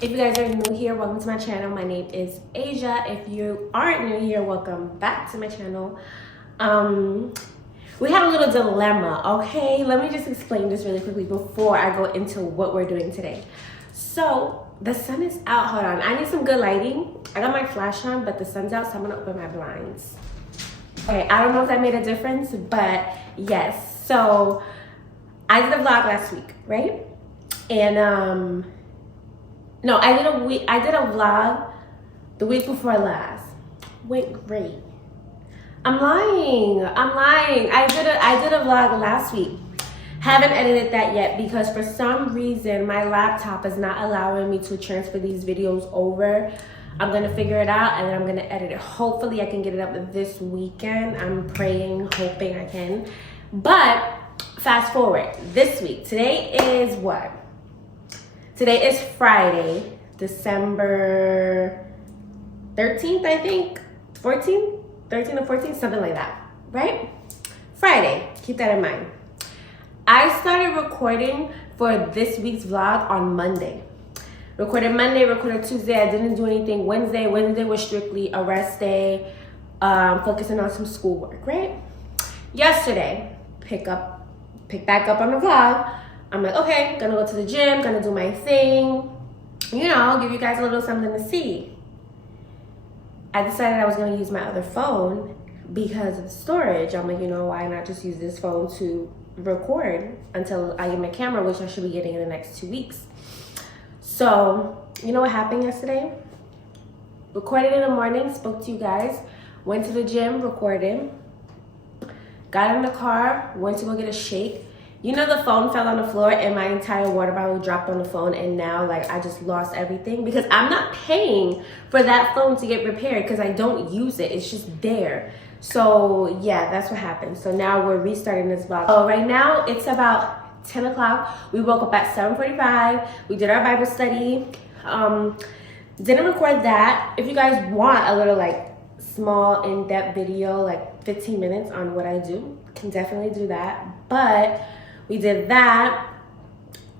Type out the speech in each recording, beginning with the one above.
If you guys are new here, welcome to my channel. My name is Asia. If you aren't new here, welcome back to my channel. We had a little dilemma, okay? Let me just explain this really quickly before I go into what we're doing today. So the sun is out. Hold on, I need some good lighting. I got my flash on, but the sun's out, so I'm gonna open my blinds. Okay, I don't know if that made a difference, but yes. So I did a vlog last week, right? And no, I did a vlog the week before last. Went great. I'm lying. I did a vlog last week. Haven't edited that yet because for some reason my laptop is not allowing me to transfer these videos over. I'm gonna figure it out and then I'm gonna edit it. Hopefully I can get it up this weekend. I'm praying, hoping I can. But fast forward this week. Today is what? Today is Friday, December 13th, I think. 14th? 13th or 14th, something like that, right? Friday, keep that in mind. I started recording for this week's vlog on Monday. Recorded Monday, recorded Tuesday, I didn't do anything Wednesday. Wednesday was strictly a rest day, focusing on some schoolwork, right? Yesterday, pick back up on the vlog. I'm like, okay, gonna go to the gym, gonna do my thing, you know, give you guys a little something to see. I decided I was gonna use my other phone because of the storage. I'm like, you know, why not just use this phone to record until I get my camera, which I should be getting in the next 2 weeks. So, you know what happened yesterday? Recorded in the morning, spoke to you guys, went to the gym, recorded, got in the car, went to go get a shake. You know, the phone fell on the floor and my entire water bottle dropped on the phone, and now like I just lost everything because I'm not paying for that phone to get repaired because I don't use it. It's just there. So yeah, that's what happened. So now we're restarting this vlog. So right now it's about 10 o'clock. We woke up at 7:45. We did our Bible study. Didn't record that. If you guys want a little like small in-depth video, like 15 minutes on what I do, can definitely do that. But we did that.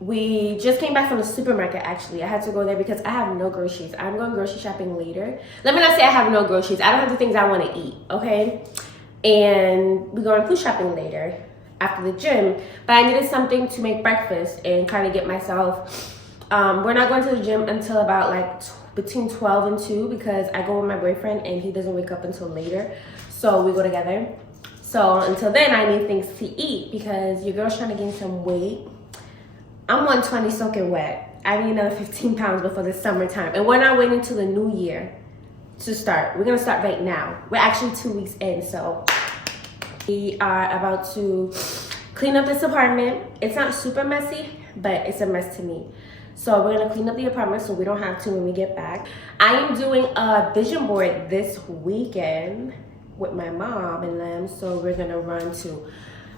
We just came back from the supermarket, actually. I had to go there because I have no groceries. I'm going grocery shopping later. Let me not say I have no groceries. I don't have the things I want to eat, okay? And we're going food shopping later after the gym. But I needed something to make breakfast and kind of get myself... we're not going to the gym until about like between 12 and 2 because I go with my boyfriend and he doesn't wake up until later. So we go together. So until then, I need things to eat because your girl's trying to gain some weight. I'm 120 soaking wet. I need another 15 pounds before the summertime. And we're not waiting till the new year to start. We're gonna start right now. We're actually 2 weeks in, so we are about to clean up this apartment. It's not super messy, but it's a mess to me. So we're gonna clean up the apartment so we don't have to when we get back. I am doing a vision board this weekend with my mom and them, so we're gonna run to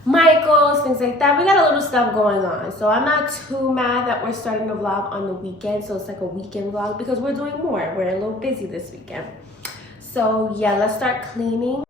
Michael's, things like that. We got a little stuff going on, so I'm not too mad that we're starting the vlog on the weekend, so it's like a weekend vlog because we're doing more. We're a little busy this weekend. So yeah, let's start cleaning.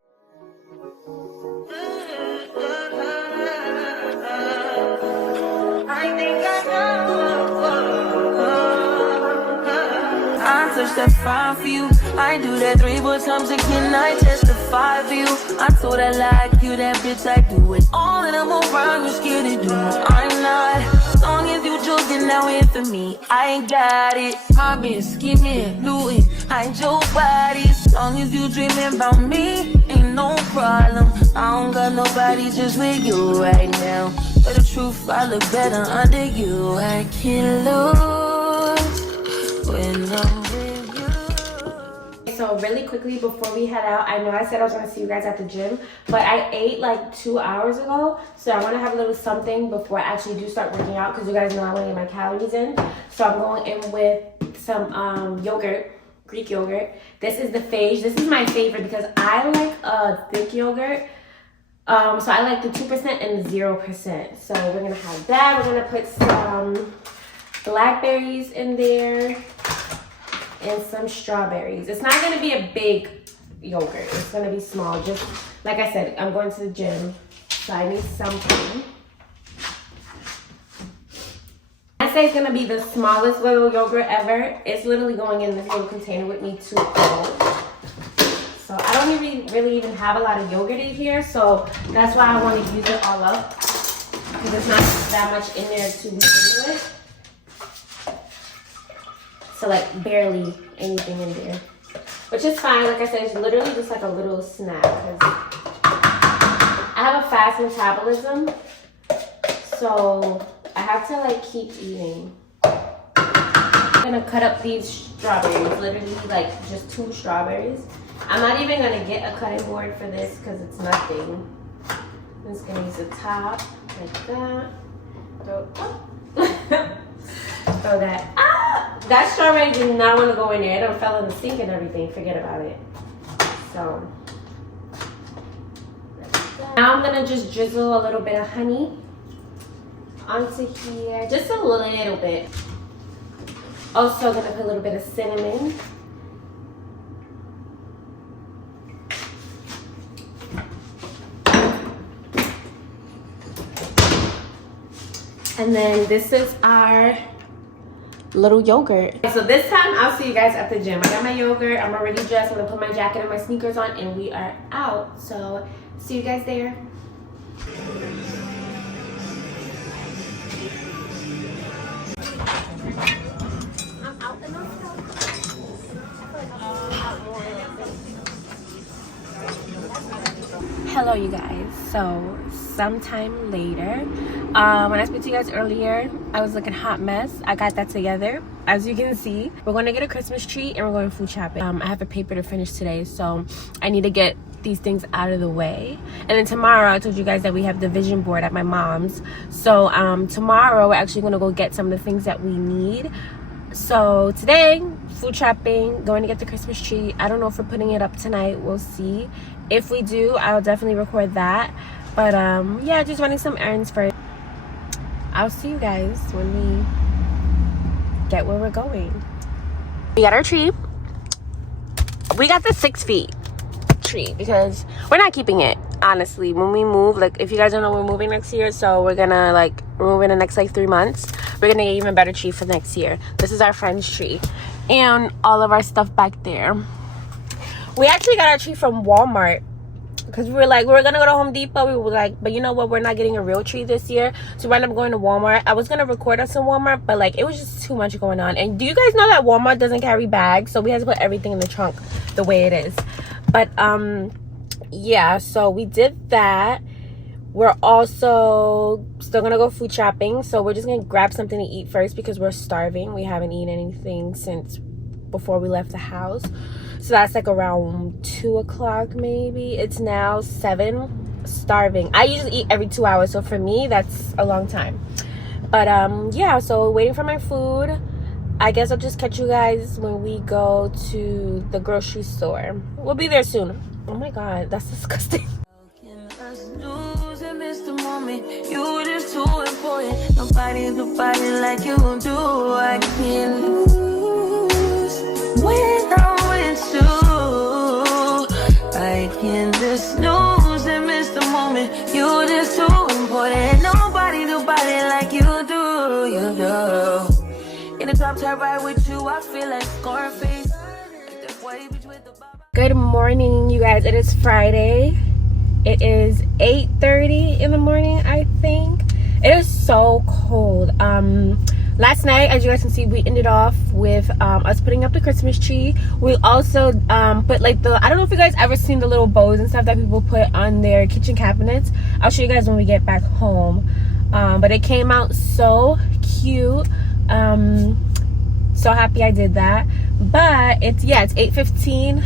I touch that fine for you. I do that 3 more times again. I testify for you. I told her like you, that bitch. I do it all, and I'm around. You scared to do. I'm not. As long as you joking, now in for me. I ain't got it. Mobbing, scheming, looting. I ain't your body. As long as you dreaming about me, ain't no problem. I don't got nobody just with you right now. But the truth, I look better under you. I can't lose when I'm with you. So really quickly before we head out, I know I said I was gonna see you guys at the gym, but I ate like 2 hours ago, so I want to have a little something before I actually do start working out because you guys know I want to get my calories in. So I'm going in with some yogurt, Greek yogurt. This is the Phage. This is my favorite because I like a thick yogurt. So I like the 2% and the 0%. So we're gonna have that. We're gonna put some blackberries in there and some strawberries. It's not gonna be a big yogurt. It's gonna be small. Just like I said, I'm going to the gym, so I need something. I say it's gonna be the smallest little yogurt ever, it's literally going in this little container with me to go. So I don't really even have a lot of yogurt in here, so that's why I want to use it all up. Because there's not that much in there to begin with. So like barely anything in there. Which is fine, like I said, it's literally just like a little snack. Because I have a fast metabolism, so I have to like keep eating. I'm gonna cut up these strawberries, literally like just 2 strawberries. I'm not even gonna get a cutting board for this because it's nothing. I'm just gonna use the top like that. Throw that. Ah! That strawberry did not want to go in there. It fell in the sink and everything. Forget about it. So now I'm gonna just drizzle a little bit of honey onto here, just a little bit. Also gonna put a little bit of cinnamon. And then this is our little yogurt. So this time I'll see you guys at the gym. I got my yogurt, I'm already dressed, I'm gonna put my jacket and my sneakers on, and we are out. So see you guys there. Hello you guys. So sometime later, when I spoke to you guys earlier, I was looking hot mess. I got that together. As you can see, we're going to get a Christmas tree and we're going food shopping. I have a paper to finish today, so I need to get these things out of the way. And then tomorrow, I told you guys that we have the vision board at my mom's. So tomorrow we're actually going to go get some of the things that we need. So today, food shopping, going to get the Christmas tree. I don't know if we're putting it up tonight. We'll see. If we do, I'll definitely record that. But yeah, just running some errands first. I'll see you guys when we get where we're going. We got our tree. We got the 6 feet tree because we're not keeping it, honestly. When we move, like, if you guys don't know, we're moving next year, so we're gonna like move in the next like 3 months. We're gonna get even better tree for next year. This is our friend's tree and all of our stuff back there. We actually got our tree from Walmart because we were like, we were gonna go to Home Depot. We were like, but you know what, we're not getting a real tree this year, so we ended up going to Walmart. I was gonna record us in Walmart, but like it was just too much going on. And do you guys know that Walmart doesn't carry bags, so we had to put everything in the trunk the way it is. But yeah, so we did that. We're also still gonna go food shopping, so we're just gonna grab something to eat first because we're starving. We haven't eaten anything since before we left the house. So that's like around 2 o'clock maybe. It's now 7. Starving. I usually eat every 2 hours, so for me that's a long time. But yeah, so waiting for my food. I guess I'll just catch you guys when we go to the grocery store. We'll be there soon. Oh my god, that's disgusting. You just too important. Nobody like you do. I can't lose when I'm with you. I can't just snooze and miss the moment. You just too important. Nobody like you do. You do. In the top tier ride with you, I feel like Scarface. Good morning, you guys. It is Friday. It is 8:30 in the morning, I think. It is so cold. Last night, as you guys can see, we ended off with us putting up the Christmas tree. We also put like I don't know if you guys ever seen the little bows and stuff that people put on their kitchen cabinets. I'll show you guys when we get back home. But it came out so cute. So happy I did that. But it's 8:15.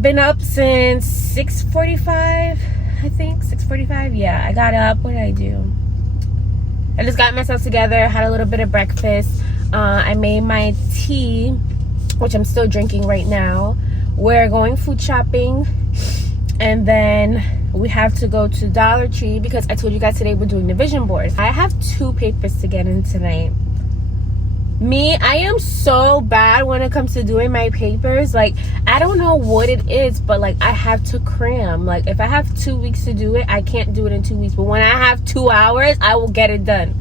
Been up since 6:45, I think. 6:45. Yeah, I got up. What did I do? I just got myself together, had a little bit of breakfast. I made my tea, which I'm still drinking right now. We're going food shopping, and then we have to go to Dollar Tree because I told you guys today we're doing the vision board. I have 2 papers to get in tonight. I am so bad when it comes to doing my papers. Like, I don't know what it is, but like I have to cram. Like, if I have 2 weeks to do it, I can't do it in 2 weeks. But when I have 2 hours, I will get it done.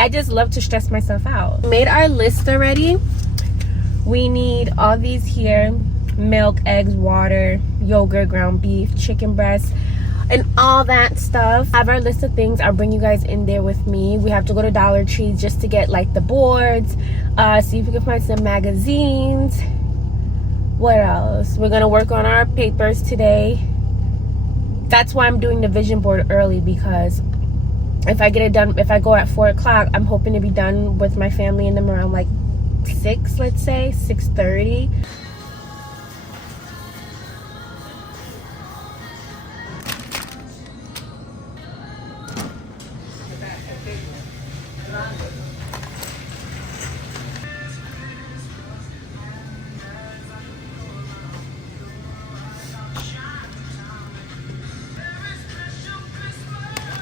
I just love to stress myself out. Made our list already. We need all these here: milk, eggs, water, yogurt, ground beef, chicken breast, and all that stuff. I have our list of things. I'll bring you guys in there with me. We have to go to Dollar Tree just to get like the boards, see if we can find some magazines. What else? We're gonna work on our papers today. That's why I'm doing the vision board early, because if I get it done, if I go at 4 o'clock, I'm hoping to be done with my family and them around like 6, let's say 6:30.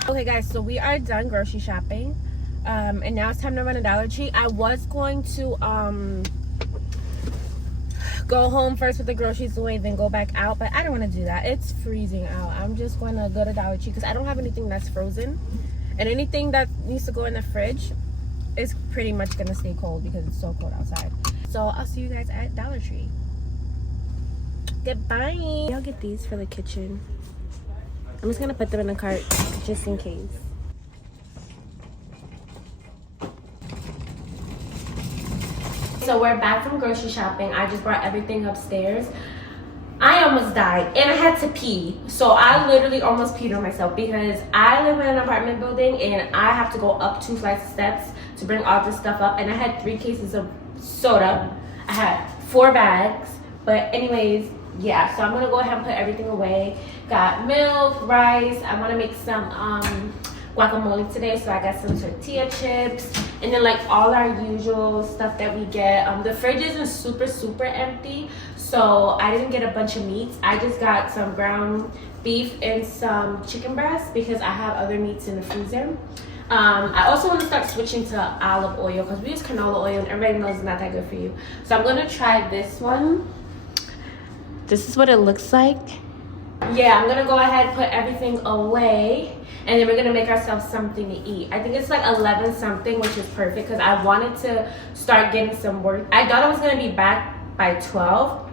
Okay guys, so we are done grocery shopping, and now it's time to run a Dollar Tree. I was going to go home first with the groceries away, then go back out, but I don't want to do that. It's freezing out. I'm just going to go to Dollar Tree because I don't have anything that's frozen, and anything that needs to go in the fridge is pretty much going to stay cold because it's so cold outside. So I'll see you guys at Dollar Tree. Goodbye. I'll get these for the kitchen. I'm just gonna put them in the cart just in case. So we're back from grocery shopping. I just brought everything upstairs. I almost died and I had to pee. So I literally almost peed on myself because I live in an apartment building and I have to go up 2 flights of steps to bring all this stuff up. And I had 3 cases of soda. I had 4 bags. But anyways, yeah, so I'm gonna go ahead and put everything away. Got milk, rice. I want to make some guacamole today, so I got some tortilla chips, and then like all our usual stuff that we get. The fridge isn't super empty, so I didn't get a bunch of meats. I just got some ground beef and some chicken breast because I have other meats in the freezer. I also want to start switching to olive oil because we use canola oil and everybody knows it's not that good for you. So I'm gonna try this one. This is what it looks like. Yeah, I'm gonna go ahead and put everything away, and then we're gonna make ourselves something to eat. I think it's like 11 something, which is perfect because I wanted to start getting some work. I thought I was gonna be back by 12,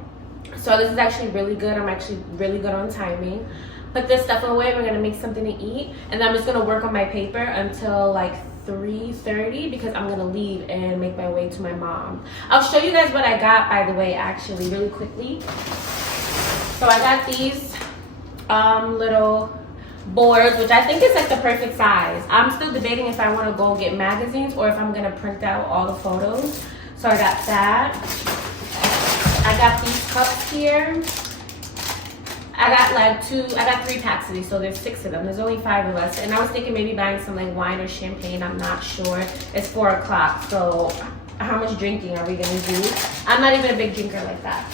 so this is actually really good. I'm actually really good on timing. Put this stuff away, we're gonna make something to eat, and then I'm just gonna work on my paper until like 3:30 because I'm gonna leave and make my way to my mom. I'll show you guys what I got, by the way, actually really quickly. So I got these little boards, which I think is like the perfect size. I'm still debating if I want to go get magazines or if I'm gonna print out all the photos. So I got that. I got these cups here. I got 3 packs of these, so there's 6 of them. There's only 5 of us, and I was thinking maybe buying some like wine or champagne. I'm not sure. It's 4 o'clock, so how much drinking are we gonna do? I'm not even a big drinker like that.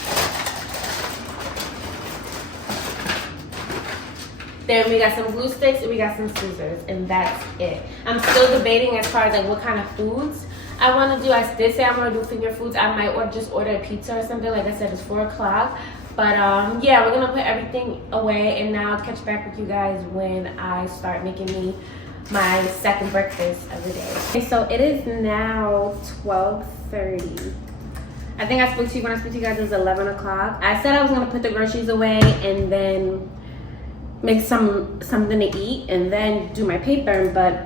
Then we got some glue sticks and we got some scissors, and that's it. I'm still debating as far as like what kind of foods I want to do. I did say I'm gonna do finger foods. I might just order a pizza or something. Like I said, it's 4 o'clock. But yeah, we're gonna put everything away, and now I'll catch back with you guys when I start making me my second breakfast of the day. Okay, so it is now 12:30. I think I spoke to you when I spoke to you guys, it was 11 o'clock. I said I was gonna put the groceries away and then make something to eat and then do my paper, but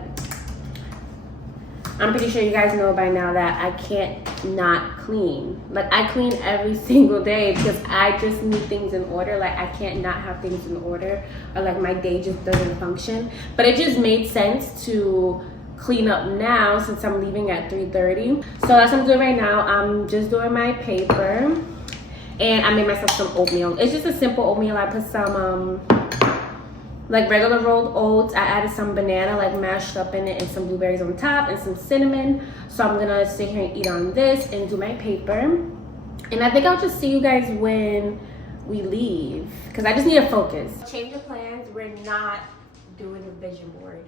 I'm pretty sure you guys know by now that I can't not clean. Like I clean every single day because I just need things in order. Like I can't not have things in order, or like my day just doesn't function. But it just made sense to clean up now since I'm leaving at 3:30. So that's what I'm doing right now. I'm just doing my paper, and I made myself some oatmeal. It's just a simple oatmeal. I put some like regular rolled oats. I added some banana like mashed up in it and some blueberries on top and some cinnamon. So I'm gonna sit here and eat on this and do my paper. And I think I'll just see you guys when we leave because I just need to focus. Change of plans. We're not doing a vision board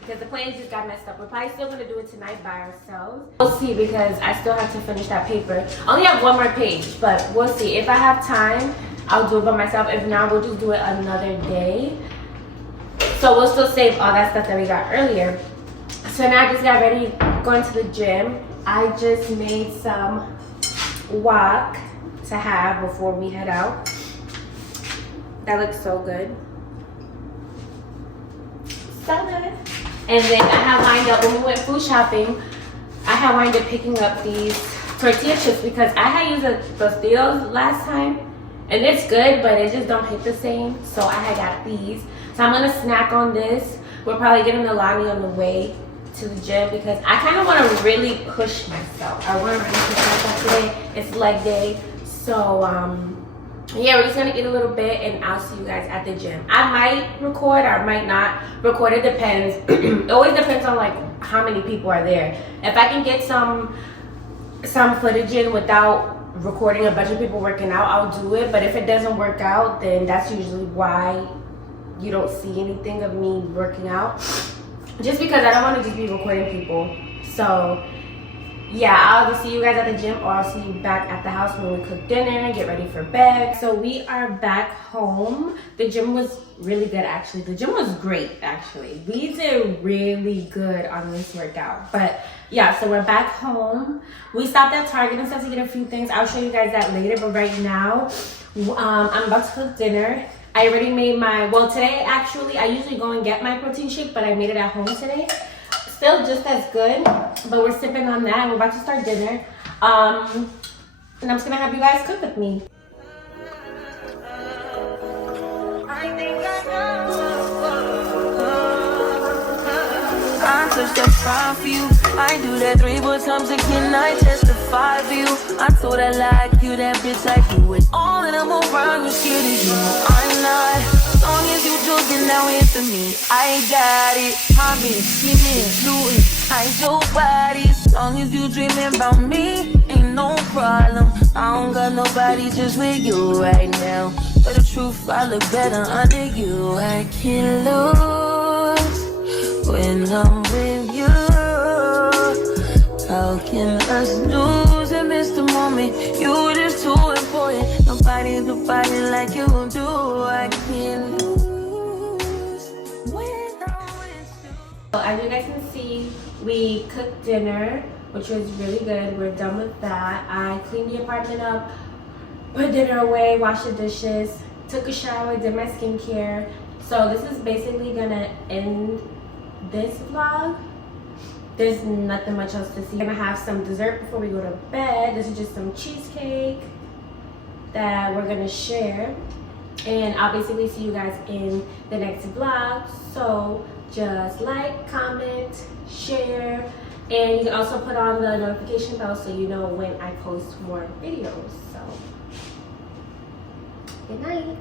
because the plans just got messed up. We're probably still gonna do it tonight by ourselves. We'll see because I still have to finish that paper. I only have 1 more page, but we'll see. If I have time, I'll do it by myself. If not, we'll just do it another day. So we'll still save all that stuff that we got earlier. So now I just got ready going to the gym. I just made some wok to have before we head out. That looks so good. So good. And then I have lined up, when we went food shopping, I had wound up picking up these tortilla chips because I had used the Tostitos last time. And it's good, but it just don't hit the same. So I had got these. So I'm gonna snack on this. We're probably getting the Lani on the way to the gym because I kind of want to really push myself. I want to really push myself today. It's leg day. So yeah, we're just gonna eat a little bit and I'll see you guys at the gym. I might record or I might not record. It depends. It always depends on like how many people are there. If I can get some footage in without recording a bunch of people working out, I'll do it. But if it doesn't work out, then that's usually why you don't see anything of me working out, just because I don't want to just be recording people. So yeah, I'll just see you guys at the gym, or I'll see you back at the house when we cook dinner and get ready for bed. So we are back home. The gym was really good, actually. The gym was great, actually. We did really good on this workout. But yeah, so we're back home. We stopped at Target and stuff to get a few things. I'll show you guys that later. But right now, I'm about to cook dinner. I already made today actually, I usually go and get my protein shake, but I made it at home today. Still just as good, but we're sipping on that and we're about to start dinner. And I'm just gonna have you guys cook with me. I touch that fire for you. I do that 3-4 times again. I testify for you. I told her like you, that bitch I do it. All that I'm around, you're scared of you. I'm not. As long as you joking, now answer me. I got it. I've been scheming, looting. Hide your body. As long as you dreaming about me, ain't no problem. I don't got nobody just with you right now. But the truth, I look better under you. I can't lose when I'm with you. How can us lose and miss the moment? You just too important. Nobody do body like you do. I can't lose when I'm with you. So as you guys can see, we cooked dinner, which was really good. We're done with that. I cleaned the apartment up, put dinner away, washed the dishes, took a shower, did my skincare. So this is basically gonna end this vlog. There's nothing much else to see. I'm gonna have some dessert before we go to bed. This is just some cheesecake that we're gonna share, and I'll basically see you guys in the next vlog. So just like, comment, share, and you can also put on the notification bell so you know when I post more videos. So good night.